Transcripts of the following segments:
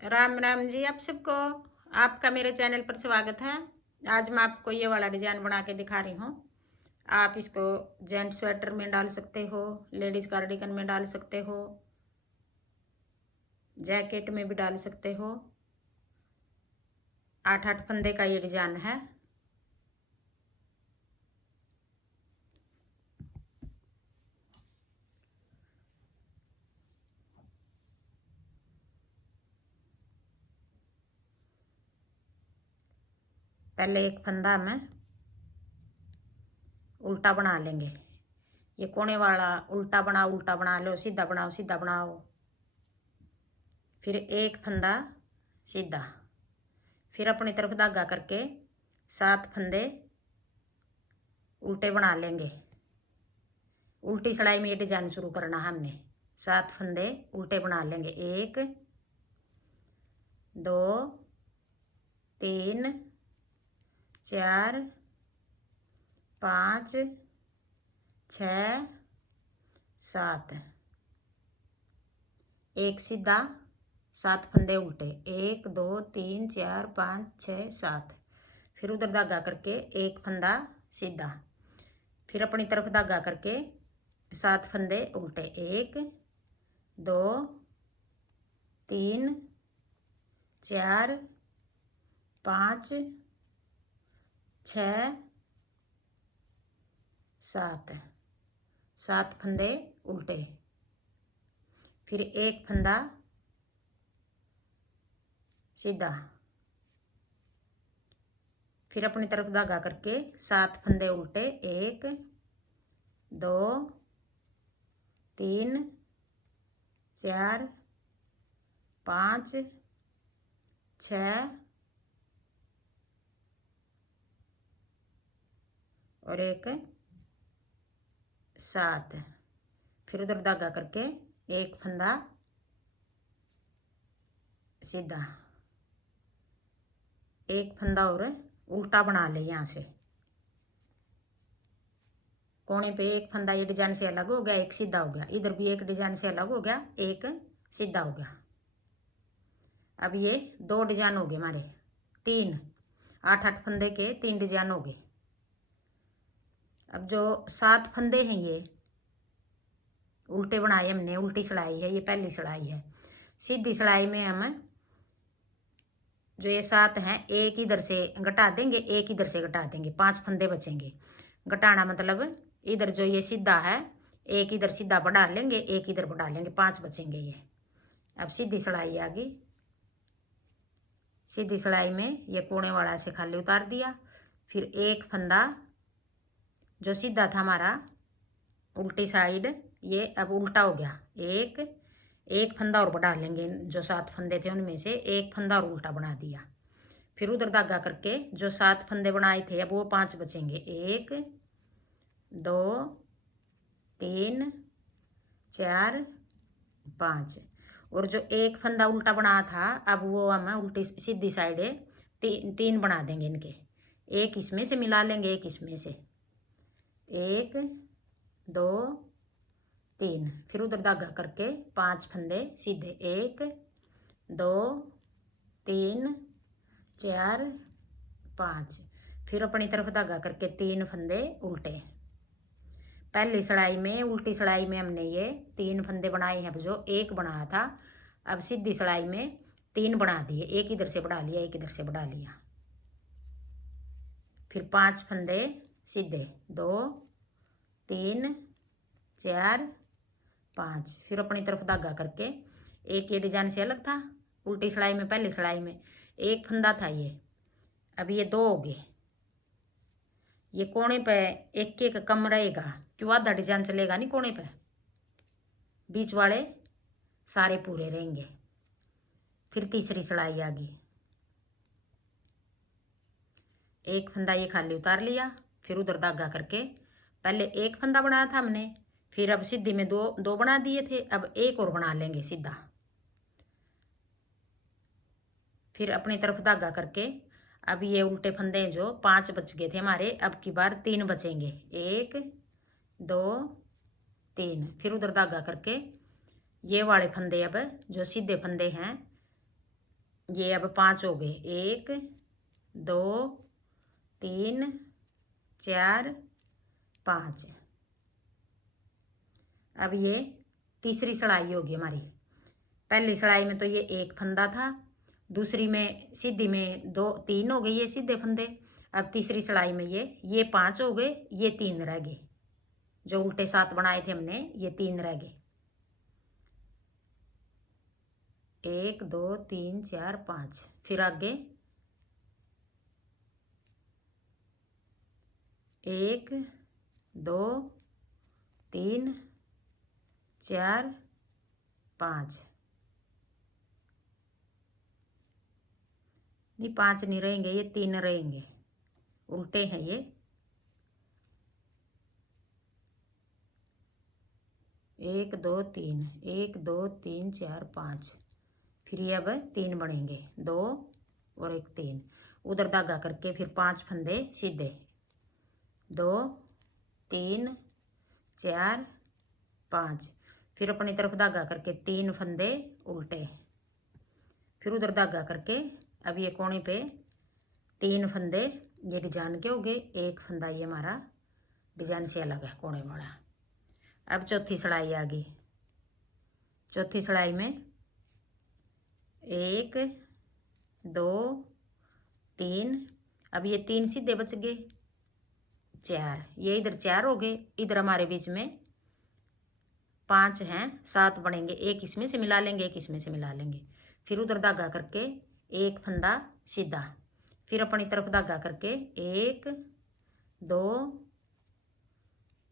राम राम जी आप सबको। आपका मेरे चैनल पर स्वागत है। आज मैं आपको ये वाला डिजाइन बना के दिखा रही हूँ। आप इसको जेंट स्वेटर में डाल सकते हो, लेडीज कार्डिगन में डाल सकते हो, जैकेट में भी डाल सकते हो। 8-8 फंदे का ये डिजाइन है। पहले एक फंदा में उल्टा बना लेंगे। ये कोने वाला उल्टा बना लो, सीधा बनाओ, सीधा बनाओ। फिर एक फंदा सीधा, फिर अपनी तरफ धागा करके 7 फंदे उल्टे बना लेंगे। उल्टी सिलाई में ये डिजाइन शुरू करना हमने। 7 फंदे उल्टे बना लेंगे। 1 2 3 4 5 6 7। एक सीधा, 7 फंदे उल्टे। 1 2 3 4 5 6 7। फिर उधर धागा करके एक फंदा सीधा, फिर अपनी तरफ धागा करके 7 फंदे उल्टे। 1 2 3 4 5 6 7। 7 फंदे उल्टे, फिर एक फंदा सीधा, फिर अपनी तरफ धागा करके 7 फंदे उल्टे। 1 2 3 4 5 6 और एक 7। फिर उधर धागा करके एक फंदा सीधा, एक फंदा और उल्टा बना ले। यहाँ से कोने पे एक फंदा ये डिजाइन से अलग हो गया, एक सीधा हो गया। इधर भी एक डिजाइन से अलग हो गया, एक सीधा हो गया। अब ये 2 डिजाइन हो गए हमारे। 3 8-8 फंदे के 3 डिजाइन हो गए। अब जो 7 फंदे हैं ये उल्टे बनाए हमने, उल्टी सिलाई है, ये पहली सिलाई है। सीधी सिलाई में हम जो ये 7 हैं, एक इधर से घटा देंगे, एक इधर से घटा देंगे, 5 फंदे बचेंगे। घटाना मतलब इधर जो ये सीधा है, एक इधर सीधा बढ़ा लेंगे, एक इधर बढ़ा लेंगे, 5 बचेंगे ये। अब सीधी सिलाई आ गई। सीधी सिलाई में ये कोने वाला से खाली उतार दिया, फिर एक फंदा जो सीधा था हमारा उल्टी साइड, ये अब उल्टा हो गया। एक फंदा और बढ़ा लेंगे, जो 7 फंदे थे उनमें से एक फंदा और उल्टा बना दिया। फिर उधर धागा करके जो 7 फंदे बनाए थे अब वो 5 बचेंगे। 1 2 3 4 5। और जो एक फंदा उल्टा बना था अब वो हम उल्टी सीधी साइड 3 बना देंगे इनके। एक इसमें से मिला लेंगे, एक इसमें से। 1 2 3। फिर उधर धागा करके 5 फंदे सीधे। 1 2 3 4 5। फिर अपनी तरफ धागा करके 3 फंदे उल्टे। पहली सिलाई में उल्टी सिलाई में हमने ये 3 फंदे बनाए हैं, जो एक बनाया था। अब सीधी सिलाई में 3 बना दिए, एक इधर से बढ़ा लिया, एक इधर से बढ़ा लिया। फिर 5 फंदे सीधे। 2 3 4 5। फिर अपनी तरफ धागा करके एक ये डिजाइन से अलग था उल्टी सिलाई में। पहली सिलाई में एक फंदा था ये, अब ये 2 हो गए। ये कोने पे एक एक कम रहेगा, क्यों आधा डिजाइन चलेगा नहीं कोने पे, बीच वाले सारे पूरे रहेंगे। फिर तीसरी सिलाई आ गई। एक फंदा ये खाली उतार लिया, फिर उधर धागा करके पहले एक फंदा बनाया था हमने, फिर अब सीधी में दो बना दिए थे, अब एक और बना लेंगे सीधा। फिर अपनी तरफ धागा करके अब ये उल्टे फंदे जो 5 बच गए थे हमारे, अब की बार 3 बचेंगे। 1 2 3। फिर उधर धागा करके ये वाले फंदे अब जो सीधे फंदे हैं ये अब 5 हो गए, 1 2 3 4 5। अब ये तीसरी सड़ाई होगी हमारी। पहली सड़ाई में तो ये एक फंदा था, दूसरी में सीधी में 2 3 हो गए ये सीधे फंदे। अब तीसरी सड़ाई में ये 5 हो गए, ये 3 रह गए। जो उल्टे 7 बनाए थे हमने, ये 3 रह गए। 1 2 3 4 5। फिर आगे 1 2 3 4 5। नहीं 5 नहीं रहेंगे, ये 3 रहेंगे, उल्टे हैं ये। 1 2 3 1 2 3 4 5। फिर ये अब 3 बनेंगे, 2 और 1 3। उधर धागा करके फिर 5 फंदे सीधे, 2 3 4 5। फिर अपनी तरफ धागा करके 3 फंदे उल्टे। फिर उधर धागा करके अब ये कोने पे 3 फंदे, ये डिजाइन के हो गए। एक फंदा ये हमारा डिजाइन से अलग है, कोने वाला। अब चौथी सड़ाई आ गई। चौथी सड़ाई में 1 2 3। अब ये 3 सीधे बच गए, 4। ये इधर 4 हो गए, इधर हमारे बीच में 5 हैं, 7 बनेंगे। एक इसमें से मिला लेंगे, एक इसमें से मिला लेंगे। फिर उधर धागा करके एक फंदा सीधा। फिर अपनी तरफ धागा करके 1 2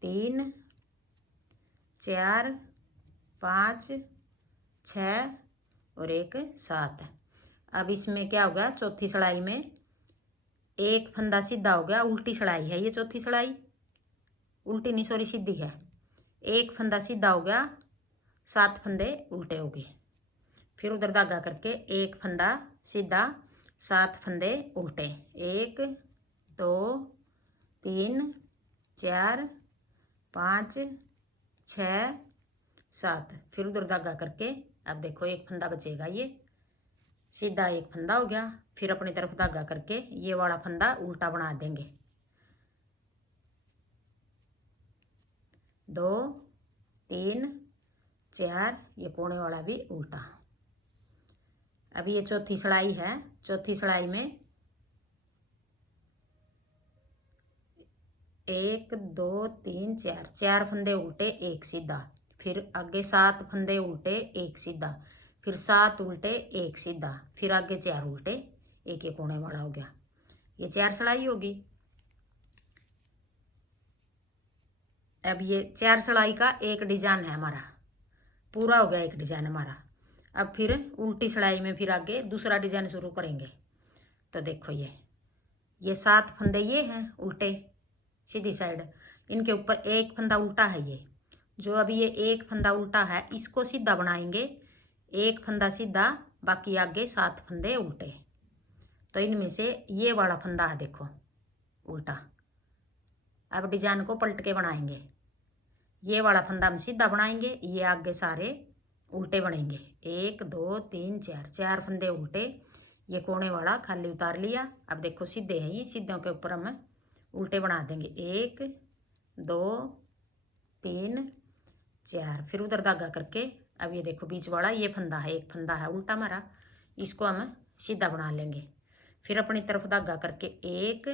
3 4 5 6 और 1 7। अब इसमें क्या होगा, चौथी सड़ाई में एक फंदा सीधा हो गया, उल्टी सड़ाई है ये चौथी सड़ाई। उल्टी नहीं सॉरी, सीधी है। एक फंदा सीधा हो गया, 7 फंदे उल्टे हो गए। फिर उधर धागा करके एक फंदा सीधा, 7 फंदे उल्टे। 1 2 3 4 5 6 7। फिर उधर धागा करके अब देखो एक फंदा बचेगा, ये सीधा एक फंदा हो गया। फिर अपनी तरफ धागा करके ये वाला फंदा उल्टा बना देंगे, 2 3 4। ये कोने वाला भी उल्टा। अब ये चौथी सड़ाई है। चौथी सड़ाई में 1 2 3 4 फंदे उल्टे, एक सीधा। फिर आगे 7 फंदे उल्टे, एक सीधा। फिर 7 उल्टे, एक सीधा। फिर आगे 4 उल्टे, एक एक कोने वाला हो गया। ये 4 सड़ाई होगी। अब ये 4 सड़ाई का एक डिजाइन है हमारा, पूरा हो गया एक डिजाइन हमारा। अब फिर उल्टी सड़ाई में फिर आगे दूसरा डिजाइन शुरू करेंगे। तो देखो ये 7 फंदे ये हैं उल्टे सीधी साइड, इनके ऊपर एक फंदा उल्टा है। ये जो अभी ये एक फंदा उल्टा है, इसको सीधा बनाएंगे। एक फंदा सीधा, बाकी आगे 7 फंदे उल्टे। तो इनमें से ये वाला फंदा है देखो उल्टा। अब डिजाइन को पलट के बनाएंगे। ये वाला फंदा हम सीधा बनाएंगे, ये आगे सारे उल्टे बनेंगे। 1 2 3 4 फंदे उल्टे। ये कोने वाला खाली उतार लिया। अब देखो सीधे हैं, ये सीधों के ऊपर हम उल्टे बना देंगे। 1 2 3 4। फिर उधर धागा करके अब ये देखो बीच वाला ये फंदा है, एक फंदा है उल्टा हमारा, इसको हम सीधा बना लेंगे। फिर अपनी तरफ धागा करके 1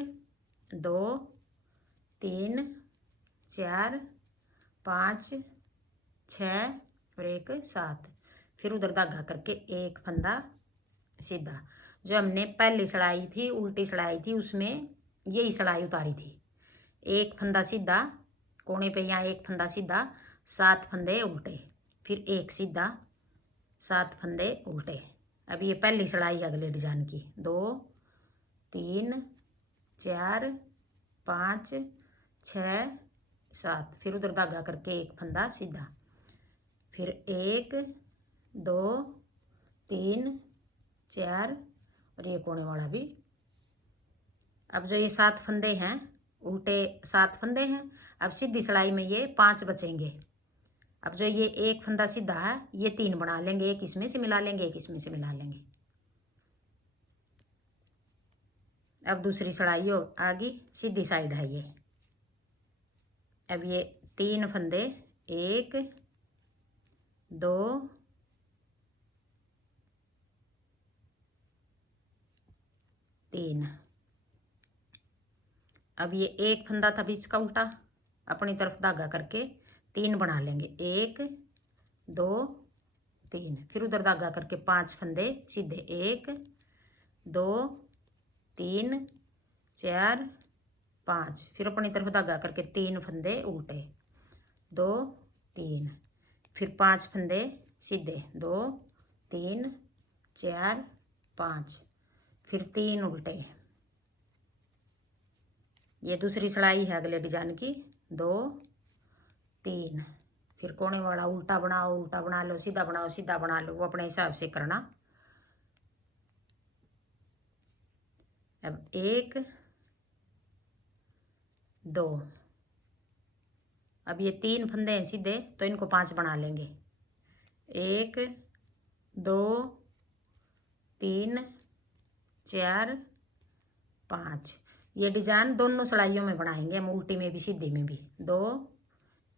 2 3 4 5 6 और 1 7। फिर उधर धागा करके एक फंदा सीधा। जो हमने पहली सड़ाई थी, उल्टी सड़ाई थी, उसमें यही सड़ाई उतारी थी। एक फंदा सीधा कोने पे, यहाँ एक फंदा सीधा, 7 फंदे उल्टे। फिर एक सीधा, 7 फंदे उल्टे। अब ये पहली सड़ाई अगले डिजाइन की। 2 3 4 5 6 7। फिर उधर धागा करके एक फंदा सीधा। फिर 1 2 3 4 और ये कोने वाला भी। अब जो ये 7 फंदे हैं उल्टे, 7 फंदे हैं। अब सीधी सड़ाई में ये 5 बचेंगे। अब जो ये एक फंदा सीधा है, ये 3 बना लेंगे। एक इसमें से मिला लेंगे, एक इसमें से मिला लेंगे। अब दूसरी सिलाई हो आ गई, सीधी साइड है ये। अब ये 3 फंदे, 1 2 3। अब ये एक फंदा था बीच का उल्टा, अपनी तरफ धागा करके 3 बना लेंगे, 1 2 3। फिर उधर धागा करके 5 फंदे सीधे, 1 2 3 4 5। फिर अपनी तरफ धागा करके 3 फंदे उल्टे, 2 3। फिर 5 फंदे सीधे, 2 3 4 5। फिर 3 उल्टे। ये दूसरी सिलाई है अगले डिजाइन की, 2 3। फिर कोने वाला उल्टा बनाओ, उल्टा बना लो, सीधा बनाओ, सीधा बना लो, वो अपने हिसाब से करना। अब 1 2। अब ये 3 फंदे हैं सीधे, तो इनको 5 बना लेंगे, 1 2 3 4 5। ये डिजाइन दोनों सिलाइयों में बनाएंगे हम, उल्टी में भी सीधे में भी, 2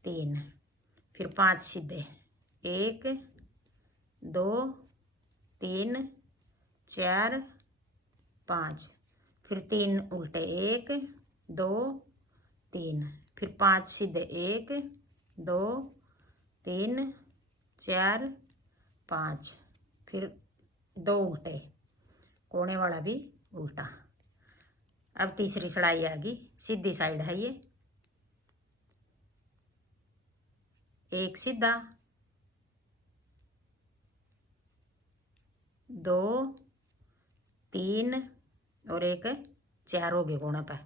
3। फिर 5 सीधे, 1 2 3 4 5। फिर 3 उल्टे, 1 2 3। फिर 5 सीधे, 1 2 3 4 5। फिर 2 उल्टे, कोने वाला भी उल्टा। अब तीसरी सिलाई आ गई, सीधी साइड है ये, 1 सीधा, 2 3 और 1 4 हो गए कोने पर।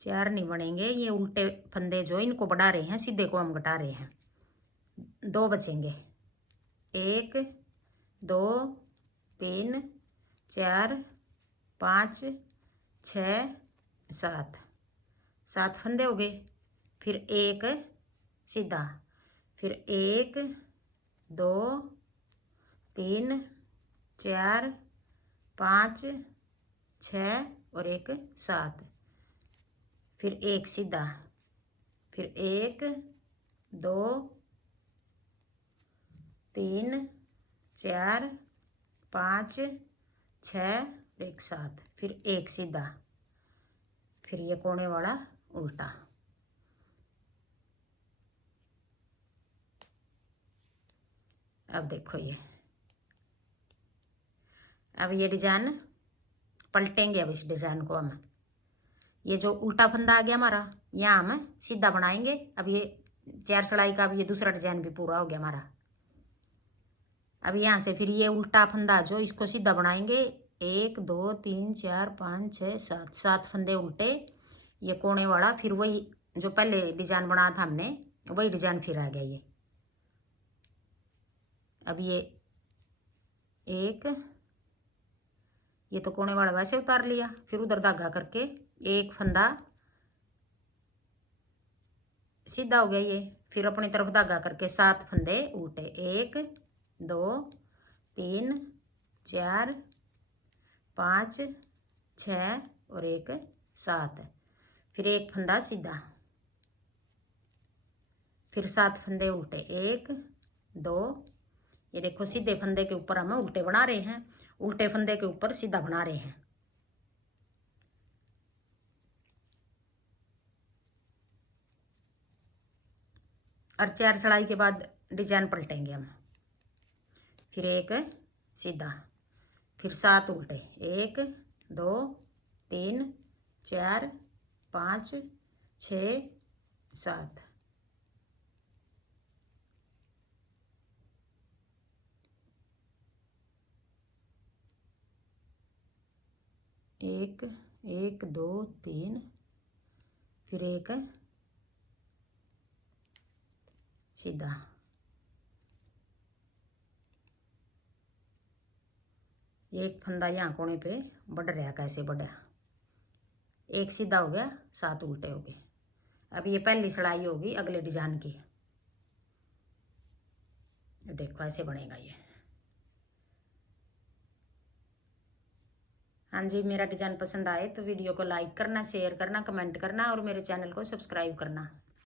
चार नहीं बनेंगे, ये उल्टे फंदे जो इनको बढ़ा रहे हैं, सीधे को हम घटा रहे हैं, 2 बचेंगे, 1 2 3 4 5 6 7। 7 फंदे हो गए। फिर 1 सीधा, फिर 1 2 3 4 5 6 और 1 7। फिर 1 सीधा, फिर 1 2 3 4 5 6 और 1 7। फिर 1 सीधा, फिर ये कोने वाला उल्टा। अब देखो अब ये डिजाइन पलटेंगे। अब इस डिजाइन को हम, ये जो उल्टा फंदा आ गया हमारा, यहाँ हम सीधा बनाएंगे। अब ये 4 सिलाई का, अब ये दूसरा डिजाइन भी पूरा हो गया हमारा। अब यहाँ से फिर ये उल्टा फंदा जो, इसको सीधा बनाएंगे, 1 2 3 4 5 6 7। 7 फंदे उल्टे, ये कोने वाला। फिर वही जो पहले डिजाइन बनाया था हमने, वही डिजाइन फिर आ गया ये। अब ये 1, ये तो कोने वाला वैसे उतार लिया। फिर उधर धागा करके 1 फंदा सीधा हो गया ये। फिर अपनी तरफ धागा करके 7 फंदे उल्टे, 1 2 3 4 5 6 और 1 7। फिर 1 फंदा सीधा, फिर 7 फंदे उल्टे, 1 2। ये देखो सीधे फंदे के ऊपर हम उल्टे बना रहे हैं, उल्टे फंदे के ऊपर सीधा बना रहे हैं। और 4 सिलाई के बाद डिजाइन पलटेंगे हम। फिर 1 सीधा, फिर 7 उल्टे, 1 2 3 4 5 6 7। एक 1 2 3, फिर 1 सीधा, एक फंदा यहाँ कोने पे बढ़ रहा, कैसे बढ़ा, 1 सीधा हो गया, 7 उल्टे हो गए। अब ये पहली सिलाई होगी अगले डिजाइन की। देखो ऐसे बनेगा ये। हाँ जी, मेरा डिज़ाइन पसंद आए तो वीडियो को लाइक करना, शेयर करना, कमेंट करना और मेरे चैनल को सब्सक्राइब करना।